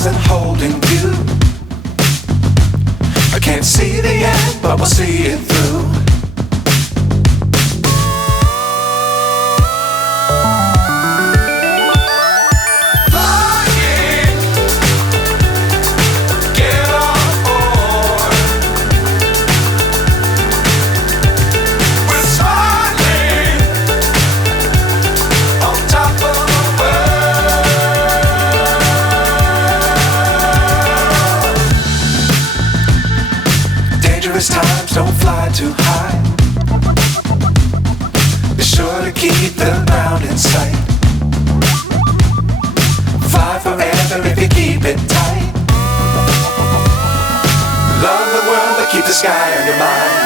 stars and holding you. I can't see the end, but we'll see it through. Times don't fly too high. Be sure to keep the ground in sight. Fly forever if you keep it tight. Love the world but keep the sky on your mind.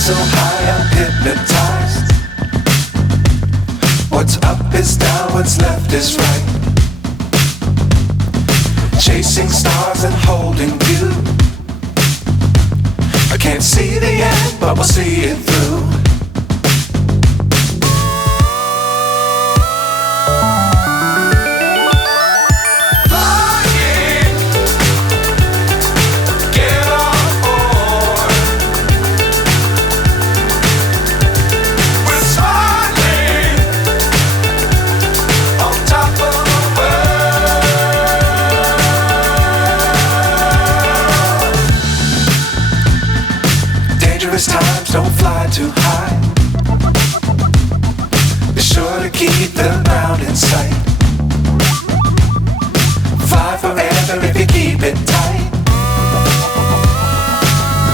So high I'm hypnotized. What's up is down, what's left is right. Chasing stars and holding you. I can't see the end, but we'll see it through. Times don't fly too high. Be sure to keep the ground in sight. Fly forever if you keep it tight.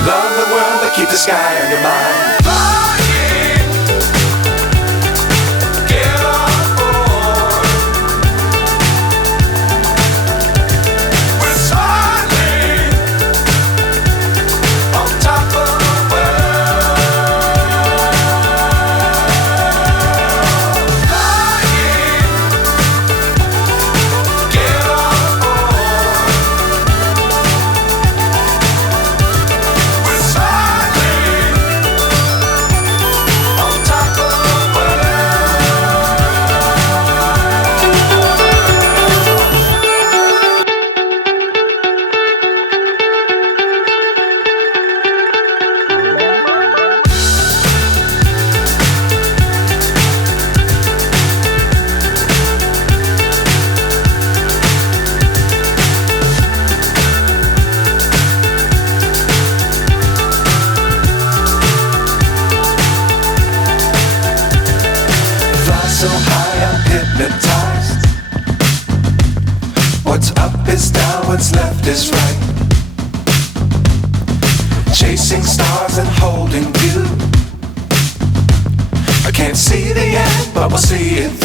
Love the world but keep the sky on your mind. So high I'm hypnotized. What's up is down, what's left is right. Chasing stars and holding you. I can't see the end, but we'll see it through.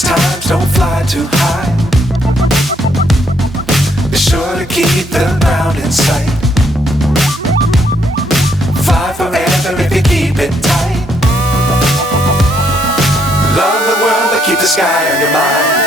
Times don't fly too high. Be sure to keep the ground in sight. Fly forever if you keep it tight. sky on your mind.